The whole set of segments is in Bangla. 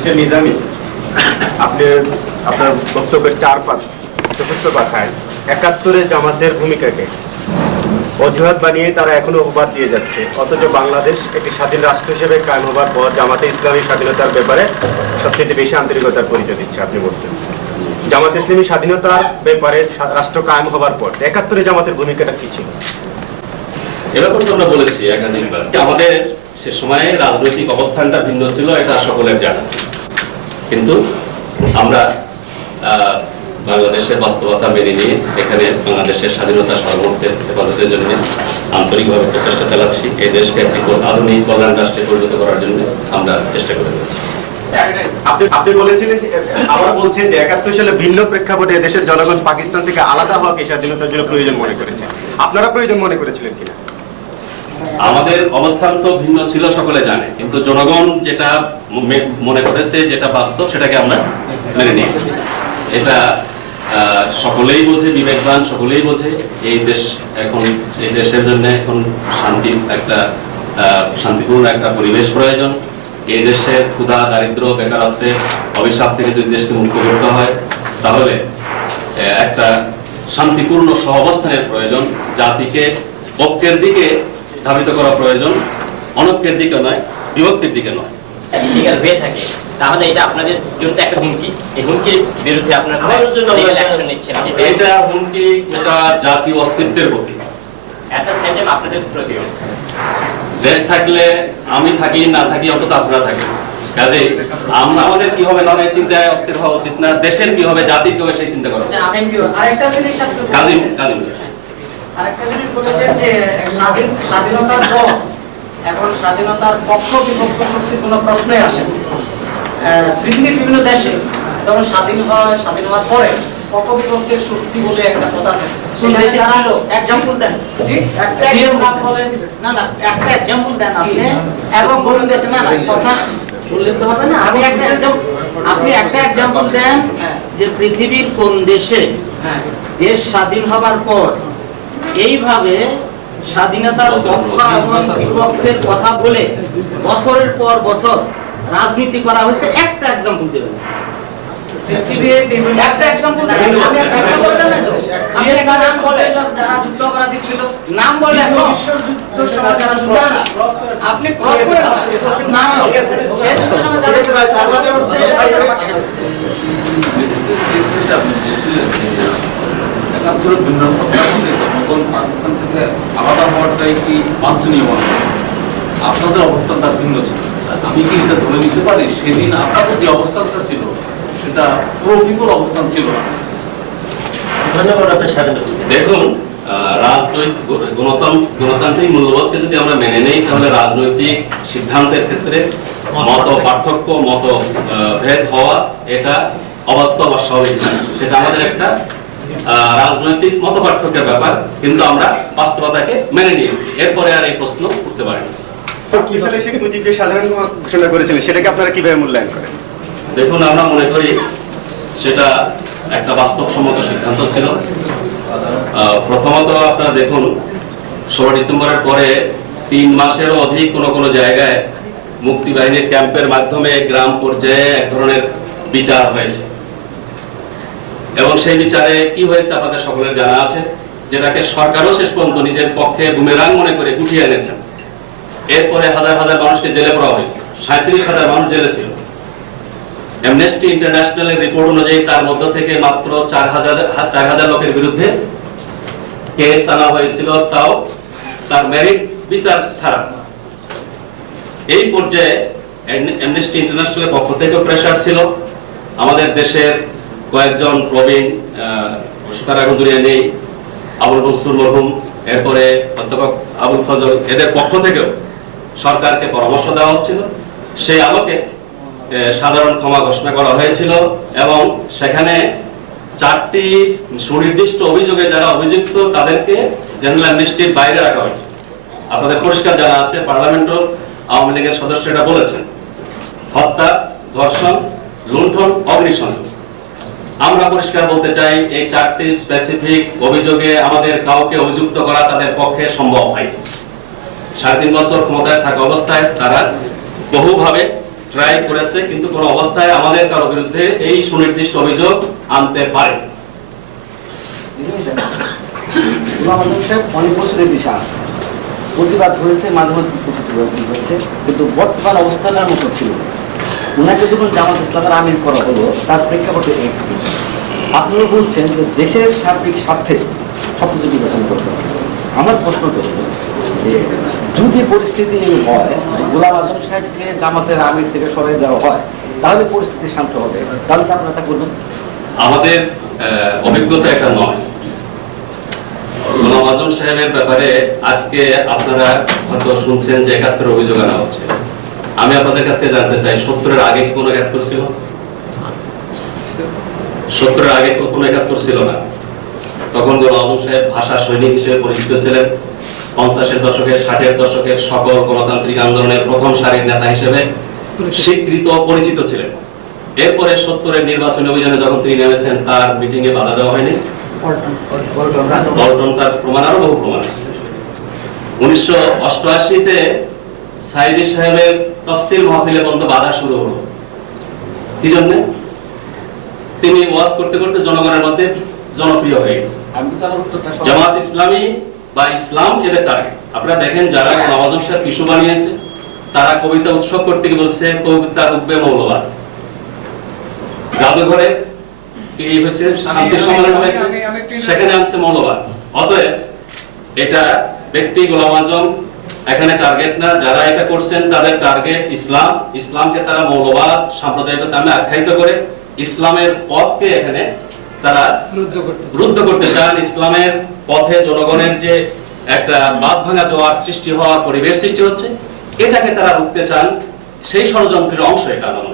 মিস্টার নিজামি আপনি আপনার বক্তব্যের চার পাঁচ চতুর্থ পাখায় একাত্তরে জামাতের ভূমিকাকে অজুহাত বানিয়ে তারা এখনও অপবাদ দিয়ে যাচ্ছে। অথচ বাংলাদেশ একটি স্বাধীন রাষ্ট্র হিসেবে কায়েম হবার পর জামাতে ইসলামী স্বাধীনতার ব্যাপারে সবচেয়ে বেশি আন্তরিকতার পরিচয় দিচ্ছে, আপনি বলছেন। জামাত ইসলামী স্বাধীনতার ব্যাপারে রাষ্ট্র কায়েম হবার পর একাত্তরে জামাতের ভূমিকাটা কি ছিল? এরকম তো আমরা বলেছি একাধিকবার। আমাদের সে সময়ে রাজনৈতিক অবস্থানটা ভিন্ন ছিল, এটা সকলের জানা। কিন্তু আমরা বাংলাদেশের বাস্তবতা মেনে নিয়ে এখানে বাংলাদেশের স্বাধীনতা সার্বভৌমত্বের হেফাজতের জন্য আন্তরিকভাবে প্রচেষ্টা চালাচ্ছি। এই দেশকে একটি আধুনিক কল্যাণ রাষ্ট্রে পরিণত করার জন্য আমরা চেষ্টা করে যাচ্ছি। আপনি বলেছিলেন যে, আবার বলছেন যে একাত্তর সালে ভিন্ন প্রেক্ষাপটে দেশের জনগণ পাকিস্তান থেকে আলাদা হওয়াকে স্বাধীনতার জন্য প্রয়োজন মনে করেছে। আপনারা প্রয়োজন মনে করেছিলেন কিনা? আমাদের অবস্থান তো ভিন্ন ছিল, সকলে জানে। কিন্তু জনগণ যেটা মনে করেছে, যেটা বাস্তব, সেটাকে আমরা মেনে নিয়েছি। এটা সকলেই বোঝে, বিবেকবান সকলেই বোঝে। এই দেশ এখন, এই দেশের জন্য এখন শান্তি একটা শান্তিপূর্ণ একটা পরিবেশ প্রয়োজন। এই দেশের ক্ষুধা, দারিদ্র বেকারত্বের অভিশাপ থেকে যদি দেশকে মুক্ত করতে হয়, তাহলে একটা শান্তিপূর্ণ সহাবস্থানের প্রয়োজন। জাতিকে ঐক্যের দিকে ধাবিত করা প্রয়োজন। অনৈক্যের দিকে নয় বিভক্তির দিকে নয়। লিগাল হয়ে থাকে। তাহলে এটা আপনাদের জন্য একটা হুমকি। এই হুমকির বিরুদ্ধে আপনারা লিগাল অ্যাকশন নিচ্ছেন। এটা হুমকি গোটা জাতীয় অস্তিত্বের প্রতি একটা সেন্টেম আপনাদের প্রতিও দেশ থাকলে আমি থাকি না থাকি অন্তত আপনারা থাকি কাজে আমরা আমাদের কি হবে নয় চিন্তায় অস্থির হওয়া উচিত না। দেশের কি হবে জাতির কি হবে সেই চিন্তা করা কাজী কাজী আরেকটা জিনিস বলেছেন যে স্বাধীন স্বাধীনতার পর এখন স্বাধীনতার পক্ষ বিপক্ষ শক্তির কোনো প্রশ্নই আসে না। পৃথিবীর বিভিন্ন দেশে যখন স্বাধীন হয় স্বাধীন হওয়ার পরে পক্ষ বিপক্ষের শক্তি বলে একটা কথা আপনি একটা এক্সাম্পল দেন যে পৃথিবীর কোন দেশে হ্যাঁ। দেশ স্বাধীন হবার পর এইভাবে স্বাধীনতার পক্ষ বিপক্ষের কথা বলে বছরের পর বছর রাজনীতি করা হয়েছে একটা এক্সাম্পল দেবেন। আপনি নাম একাত্তরে ভিন্ন নতুন পাকিস্তান থেকে আলাদা হওয়াটাই কি বাঞ্ছনীয় মনে হচ্ছে? আপনাদের অবস্থানটা ভিন্ন ছিল। আমি কি এটা ধরে নিতে পারি? সেদিন আপনাদের যে অবস্থানটা ছিল সেটা পুরো অবস্থান ছিল না। ধন্যবাদ আপনার দেখুন রাজনৈতিক গণতন্ত্র গণতান্ত্রিক মূল্যবোধকে যদি আমরা মেনে নেই তাহলে রাজনৈতিক সিদ্ধান্তের ক্ষেত্রে মত পার্থক্য। মত ভেদ হওয়া এটা অবাস্তব আর স্বাভাবিক সেটা আমাদের একটা রাজনৈতিক মত পার্থক্যের ব্যাপার কিন্তু আমরা বাস্তবতাকে মেনে নিয়েছি। এরপরে আর এই প্রশ্ন উঠতে পারে না। কি সালে শেখ মুজিব যে সাধারণ ঘোষণা করেছিলেন সেটাকে আপনারা কীভাবে মূল্যায়ন করেন? দেখুন আমরা মনে করি সেটা একটা বাস্তবসম্মত সিদ্ধান্ত ছিল। প্রথমত আপনারা দেখুন ষোলো ডিসেম্বরের পরে তিন মাসেরও অধিক কোনো কোনো জায়গায় মুক্তি বাহিনীর ক্যাম্পের মাধ্যমে গ্রাম পর্যায়ে এক ধরনের বিচার হয়েছে। এবং সেই বিচারে কি হয়েছে আপনাদের সকলের জানা আছে? যেটাকে সরকারও শেষ পর্যন্ত নিজের পক্ষে বুমেরাং মনে করে গুটিয়ে এনেছেন এরপরে হাজার হাজার মানুষকে জেলে পড়া হয়েছে। সাঁত্রিশ হাজার মানুষ জেলে ছিল। অ্যামনেস্টি ইন্টারন্যাশনালের রিপোর্ট অনুযায়ী তার মধ্য থেকে মাত্র চার হাজার চার হাজার লোকের বিরুদ্ধে কেস আনা হয়েছিল, তাও তার মেরিট বিচার ছাড়া। এই পর্যায়ে অ্যামনেস্টি ইন্টারন্যাশনালের পক্ষ থেকে প্রেশার ছিল। আমাদের দেশের কয়েকজন প্রবীণ সুতার আগুদুরিয়া নেই, আবুল মনসুর মরহুম, এরপরে অধ্যাপক আবুল ফজল, এদের পক্ষ থেকেও সরকারকে পরামর্শ দেওয়া হচ্ছিল। সেই আলোকে সাধারণ ক্ষমা ঘোষণা করা হয়েছিল এবং সেখানে চারটি সুনির্দিষ্ট অভিযোগে যারা অভিযুক্ত, তাদেরকে জেনারেল অ্যামনেস্টির বাইরে রাখা হয়েছে। আপনাদের পরিষ্কার জানা আছে, পার্লামেন্টও আওয়ামী লীগের সদস্য এটা বলেছেন, হত্যা, ধর্ষণ, লুণ্ঠন, অগ্নিসংযোগ। আমরা পরিষ্কার বলতে চাই, এই চারটি স্পেসিফিক অভিযোগে আমাদের কাউকে অভিযুক্ত করা তাদের পক্ষে সম্ভব হয় সাড়ে তিন বছর ক্ষমতায় থাকা অবস্থায় তারা বহুভাবে ট্রাই করেছে, কিন্তু কোনো অবস্থায় আমাদের কারও বিরুদ্ধে এই সুনির্দিষ্ট অভিযোগ আনতে পারে প্রতিবাদ হয়েছে, মাঝে মধ্যে হয়েছে, কিন্তু বর্তমান অবস্থাটার মতো ছিল। ওনাকে যখন জামাত ইসলামের আমির করা হলো, তার প্রেক্ষাপটে আপনারা বলছেন যে দেশের সার্বিক স্বার্থে সব কিছু বিবেচনা করতে হবে। আমার প্রশ্নটা হলো যে, যদি পরিস্থিতি হয় গোলাম আজম সাহেবকে জামাতের আমির থেকে সরাই দেওয়া হয়, তাহলে পরিস্থিতি শান্ত হবে। তাহলে কি আপনারা তা করবেন? আমাদের অভিজ্ঞতা এটা নয়। গোলাম আজম সাহেবের ব্যাপারে আজকে আপনারা হয়তো শুনছেন যে একাত্তর অভিযোগ আনা হচ্ছে। আমি আপনাদের কাছে জানতে চাই, সত্তরের আগে কোনো একাত্তর ছিল? সত্তরের আগে কোনো একাত্তর ছিল না। তখন গোলাম আজম সাহেব ভাষা সৈনিক হিসেবে পরিচিত ছিলেন। পঞ্চাশের দশকের, ষাটের দশকের সকল গণতান্ত্রিক আন্দোলনের প্রথম সারির নেতা হিসেবে স্বীকৃত পরিচিত ছিলেন। এরপরে সত্তরের নির্বাচনী অভিযানে যখন তিনি নেমেছেন, তার মিটিং এ বাধা দেওয়া হয়নি। পল্টন তার প্রমাণ, আরও বহু প্রমাণ আছে। উনিশশো অষ্টআশিতে সাইদি সাহেবের তফসিল মাহফিলে পর্যন্ত বাধা শুরু হলো। কি জন্য? তিনি ওয়াজ করতে করতে জনগণের মধ্যে জনপ্রিয় হয়ে গেছে। জামাত ইসলামী বা ইসলাম এদের টার্গেট আপনারা দেখেন যারা নওয়াজ সাহেব ইস্যু বানিয়েছে তারা কবিতা উৎসব করতে গিয়ে বলছে কবিতা রূপে মৌলবাদ। জাদুঘরে কি হয়েছে? শান্তি সম্মেলন হয়েছে সেখানে আনছে মৌলবাদ। অতএব এটা ব্যক্তি গোলাম আজম এখানে টার্গেট না যারা এটা করছেন তাদের টার্গেট ইসলাম। ইসলামকে তারা মৌলবাদ সাম্প্রদায়িকতা নামে আখ্যায়িত করে ইসলামের পথকে এখানে তারা রুদ্ধ করতে চান। ইসলামের পথে জনগণের যে একটা বাদ ভাঙা জোয়ার সৃষ্টি হওয়ার পরিবেশ সৃষ্টি হচ্ছে এটাকে তারা রুখতে চান। সেই ষড়যন্ত্রের অংশ এটা আমার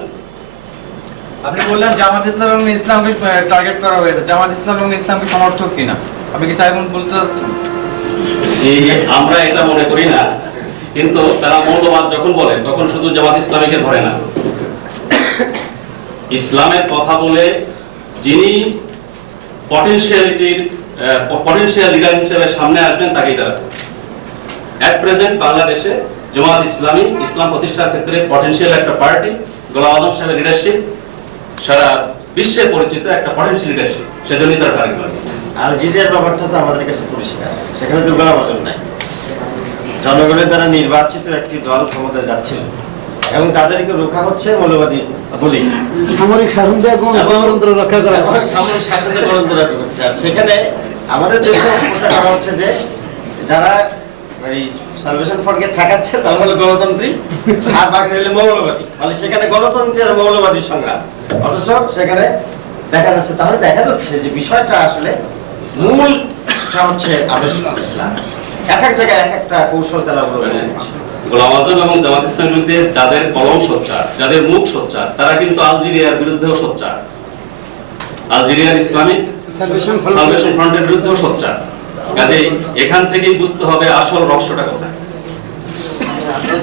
আপনি বললেন জামাত ইসলাম এবং ইসলামকে টার্গেট করা হয়েছে। জামাত ইসলাম এবং ইসলামকে সমর্থক কিনা? আপনি কি তাই এখন বলতে চাচ্ছেন? আমরা এটা মনে করি না, কিন্তু তারা মৌলবাদ যখন বলে, তখন শুধু জামাত ইসলামীকে ধরে না। ইসলামের কথা বলে যিনি পটেনশিয়ালিটির পটেনশিয়াল লিডার হিসেবে সামনে আসবেন, তাকেই তারা এট প্রেজেন্ট বাংলাদেশে জামাত ইসলামী ইসলাম প্রতিষ্ঠার ক্ষেত্রে পটেনশিয়াল একটা পার্টি গোলাম আজম সাহেবের লিডারশিপ সারা বিশ্বে পরিচিত একটা পটেনশিয়াল লিডারশিপ সেজন্যই তারা টার্গেট আলজেরিয়ার ব্যাপারটা তো আমাদের কাছে পরিষ্কার। সেখানে গোলাম নাই। জনগণের দ্বারা নির্বাচিত একটি দল ক্ষমতায় যাচ্ছিল এবং তাদেরকে রক্ষা হচ্ছে মৌলবাদী বলি। সামরিক শাসন গণতন্ত্র রক্ষা করা সামরিক শাসনের গণতন্ত্র আর সেখানে আমাদের দেশে প্রচার করা হচ্ছে যে যারা এই সালভেশন ফ্রন্টকে ঠেকাচ্ছে তারা হলো গণতন্ত্রী আর বাকি হলো মৌলবাদী। মানে সেখানে গণতন্ত্রী আর মৌলবাদী সংগ্রাম। অথচ সেখানে দেখা যাচ্ছে তাহলে দেখা যাচ্ছে যে বিষয়টা আসলে মূলটা হচ্ছে আদর্শ ইসলাম। এক এক জায়গায় এক একটা কৌশল তারা অবলম্বন গোলাম আজম এবং জামাত ইসলামের বিরুদ্ধে যাদের কলম সোচ্চার যাদের মুখ সোচ্চার তারা কিন্তু আলজেরিয়ার বিরুদ্ধেও সোচ্চার। আলজেরিয়ার ইসলামিক সালভেশন ফ্রন্টের বিরুদ্ধেও সোচ্চার। কাজেই এখান থেকেই বুঝতে হবে আসল রহস্যটা কোথায়।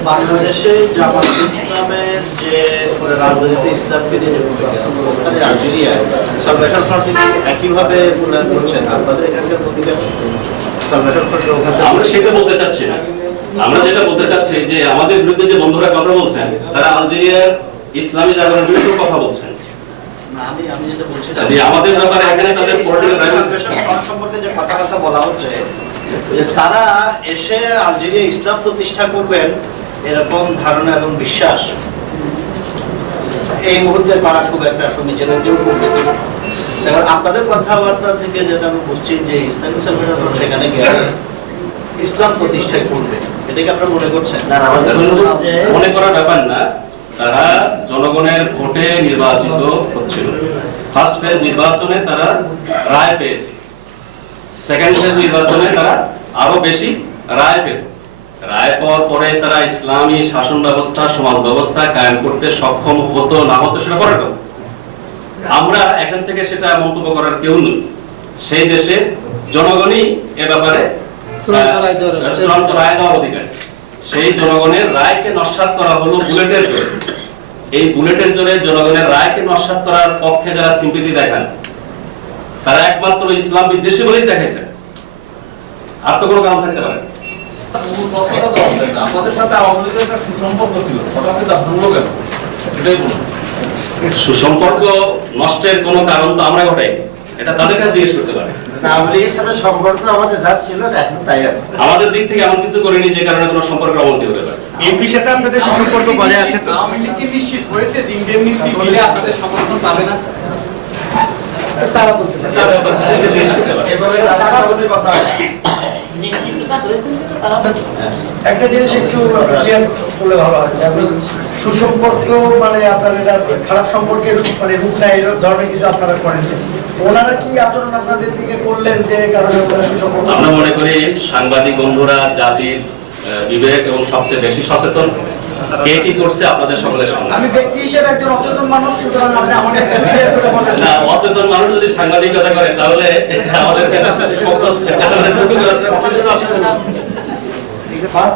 বাংলাদেশে জামাত ইসলামের যে মানে রাজনীতি ইসলামকে যে আলজেরিয়ায় সালভেশন ফ্রন্ট একইভাবে মূল্যায়ন করছেন। আপনাদের এখানকার ভূমিকা সালভেশন ফ্রন্ট আমরা সেটা বলতে চাচ্ছি না। আমরা যেটা বলতে চাচ্ছি যে আমাদের বিরুদ্ধে যে বন্ধুরা কথা বলছেন তারা আলজেরিয়ার ইসলামী জাগরণের বিরুদ্ধে কথা বলছেন। আমাদের ব্যাপারে এখানে তাদের সম্পর্কে যে কথাবার্তা বলা হচ্ছে যে তারা এসে আলজেরিয়া ইসলাম প্রতিষ্ঠা করবেন এরকম ধারণা এবং বিশ্বাস এই মুহূর্তে করা খুব একটা সমীচীন কেউ করতেছে এবার আপনাদের কথাবার্তা থেকে যেটা আমি বুঝছি যে ইসলামিক সালভেশন সেখানে গেলে ইসলাম প্রতিষ্ঠা করবে এটাকে আপনারা মনে করছেন? মনে করার ব্যাপার না, তারা জনগণের ভোটে নির্বাচিত হচ্ছিল। ফার্স্ট ফেজ নির্বাচনে তারা রায় পেয়েছে। সেকেন্ড ফেজ নির্বাচনে তারা আরও বেশি রায় পেত রায় পাওয়ার পরে তারা ইসলামী শাসন ব্যবস্থা সমাজ ব্যবস্থা কায়েম করতে সক্ষম হতো না হতো সেটা কথা। আমরা এখান থেকে সেটা মন্তব্য করার কেউ নই। সেই দেশে জনগণই এ ব্যাপারে চূড়ান্ত রায় দেওয়ার অধিকার। সেই জনগণের রায়কে নস্বাত করা হলো বুলেটের জোরে। এই বুলেটের জোরে জনগণের রায়কে নস্বাত করার পক্ষে যারা সিম্পিতি দেখান তারা একমাত্র ইসলাম বিদ্বেষী বলেই দেখাইছেন। আর তো কোনো কারণ থাকতে পারে মূল। আপনাদের সাথে আওয়ামী লীগের একটা সুসম্পর্ক ছিল। হঠাৎ করে ধারণ কেন? এটাই বলুন। সুসম্পর্ক নষ্টের কোনো কারণ তো আমরা ঘটাই এটা তাদের কাছে জিজ্ঞেস করতে পারে। আওয়ামী লীগের সাথে সম্পর্ক আমাদের যা ছিল এখন তাই আছে। আমাদের দিক থেকে এমন কিছু করিনি যে কারণে কোনো সম্পর্কের অবনতি হতে পারে। বিএনপির সাথে আপনাদের সুসম্পর্ক বজায় আছে তো? আওয়ামী লীগ কি নিশ্চিত হয়েছে যে ইন্ডিয়ানিটি দিলে আপনাদের সমর্থন পাবে না? তারা বলতে পারে। এটা তাদেরকে পারে। এভাবে তাদের আমাদের কথা হয় নিশ্চিতটা হয়েছে কিন্তু তারা একটা জিনিস একটু ক্লিয়ার করলে ভালো হয় সুসম্পর্ক মানে আপনার এটা খারাপ সম্পর্কের মানে রূপ নেয় এই ধরনের কিছু আপনারা করেন ওনারা কি আচরণ আপনাদের দিকে করলেন যে কারণে ওনারা সুসম্পর্ক আমরা মনে করি সাংবাদিক বন্ধুরা জাতির বিবেক এবং সবচেয়ে বেশি সচেতন। কে কি করছে আপনাদের সকলের সামনে? আমি ব্যক্তি হিসেবে একজন অচেতন মানুষ সুতরাং আপনি আমাকে না অচেতন মানুষ যদি সাংবাদিকতা করে তাহলে সংকোচ আমাদের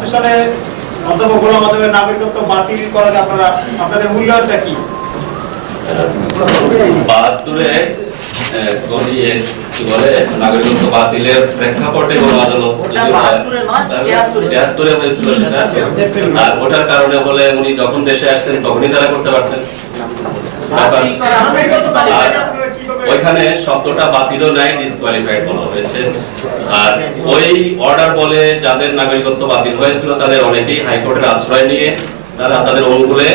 সালে অধ্যাপক গোলাম আজমের নাগরিকত্ব বাতিল করার আপনারা আপনাদের মূল্যায়নটা কি? বাহাত্তরে কি বলে নাগরিকত্ব বাতিলের প্রেক্ষাপটে কোনো আদালত ওটা 72 নয়, 73 তেহাত্তরে হয়েছিল সেটা? আর ওটার কারণে বলে উনি যখন দেশে আসছেন তখনই তারা করতে পারতেন। বাতিল করা হবে আর ওইখানে শব্দটা বাতিলও নাই ডিসকোয়ালিফাইড বলা হয়েছে। আর ওই অর্ডার বলে যাদের নাগরিকত্ব বাতিল হয়েছিল তাদের অনেকেই হাইকোর্টের আশ্রয় নিয়ে তারা তাদের অনুকূলে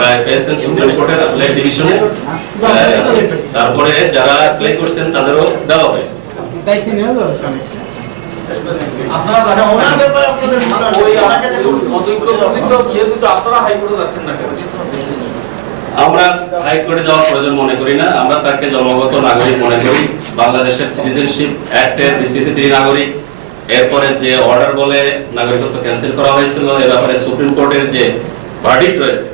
রায় পেয়েছেন সুপ্রিম কোর্টের অ্যাপেলেট ডিভিশনে। আহ, তারপরে যারা প্লে করছেন তাদেরও দেওয়া হয়েছে। দায়িত্ব নিয়ে আমরা হাইকোর্টে যাওয়ার প্রয়োজন মনে করি না। আমরা তাকে জন্মগত নাগরিক মনে করি। বাংলাদেশের সিটিজেনশিপ অ্যাক্টের ভিত্তিতে তিনি নাগরিক। এরপরে যে অর্ডার বলে নাগরিকত্ব ক্যান্সেল করা হয়েছিল এ ব্যাপারে সুপ্রিম কোর্টের যে ভার্ডিক্ট রয়েছে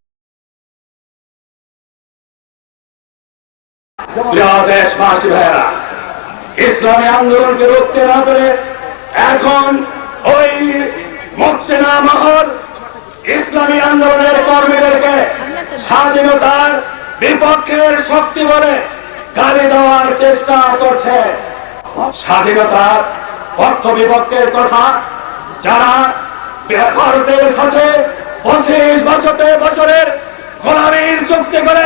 দেশবাসী ইসলামী আন্দোলনকে রুখতে না করে এখন ওই মুকসেনা মহল ইসলামী আন্দোলনের কর্মীদেরকে স্বাধীনতার বিপক্ষের শক্তি বলে গালি দেওয়ার চেষ্টা করছে। স্বাধীনতার পক্ষ বিপক্ষের কথা যারা ভারতের সাথে পঁচিশ বছরে, বছরের গোলামীর চুক্তি করে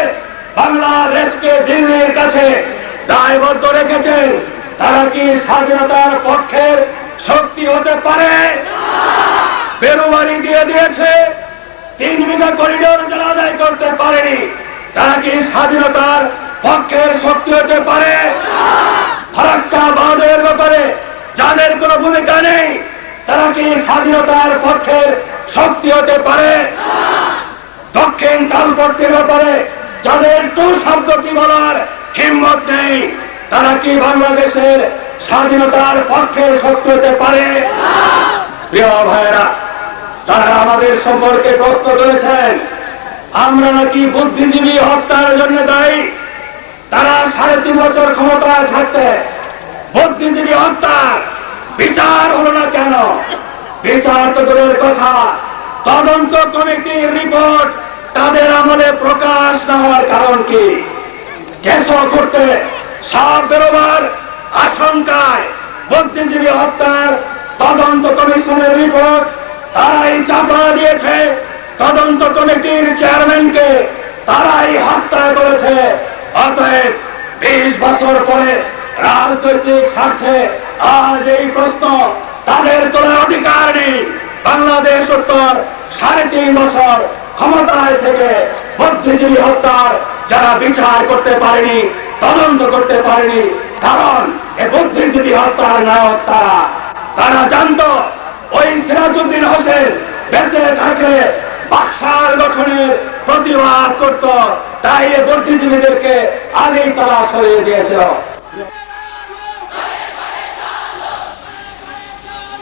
বাংলাদেশকে দিল্লির কাছে দায়বদ্ধ রেখেছেন, তারা কি স্বাধীনতার পক্ষের শক্তি হতে পারে? বেরুবাড়ি দিয়ে দিয়েছে, তিন বিঘা করিডোর যারা আদায় করতে পারেনি, তারা কি স্বাধীনতার পক্ষের শক্তি হতে পারে? ফারাক্কা বাঁধের ব্যাপারে যাদের কোনো ভূমিকা নেই, তারা কি স্বাধীনতার পক্ষের শক্তি হতে পারে? দক্ষিণ তালপট্টির ব্যাপারে যাদের টু শব্দটি বলার হিম্মত নেই, তারা কি বাংলাদেশের স্বাধীনতার পক্ষে শক্তি হতে পারে? প্রিয় ভাইয়েরা, তারা আমাদের সম্পর্কে প্রশ্ন করেছেন, আমরা নাকি বুদ্ধিজীবী হত্যার জন্য দায়ী? তারা সাড়ে তিন বছর ক্ষমতায় থাকতে বুদ্ধিজীবী হত্যার বিচার হলো না কেন? বিচার তো কথা। তদন্ত কমিটির রিপোর্ট তাদের আমলে প্রকাশ না হওয়ার কারণ কি? করতে আশঙ্কায় বুদ্ধিজীবী হত্যার তদন্ত কমিশনের রিপোর্ট তারাই চাপা দিয়েছে। তদন্ত কমিটির চেয়ারম্যানকে তারাই হত্যা করেছে। অতএব বিশ বছর পরে রাজনৈতিক স্বার্থে আজ এই প্রশ্ন তাদের কোনো অধিকার নেই। বাংলাদেশ উত্তর সাড়ে তিন বছর ক্ষমতায় থেকে বুদ্ধিজীবী হত্যার যারা বিচার করতে পারেনি, তদন্ত করতে পারেনি, কারণ এ বুদ্ধিজীবী হত্যার নায়ক তারা। তারা জানতো ওই সিরাজউদ্দিন হোসেন বেঁচে থাকে বাক্সার গঠনের প্রতিবাদ করত, তাই এ বুদ্ধিজীবীদেরকে আগেই তারা সরিয়ে দিয়েছিল।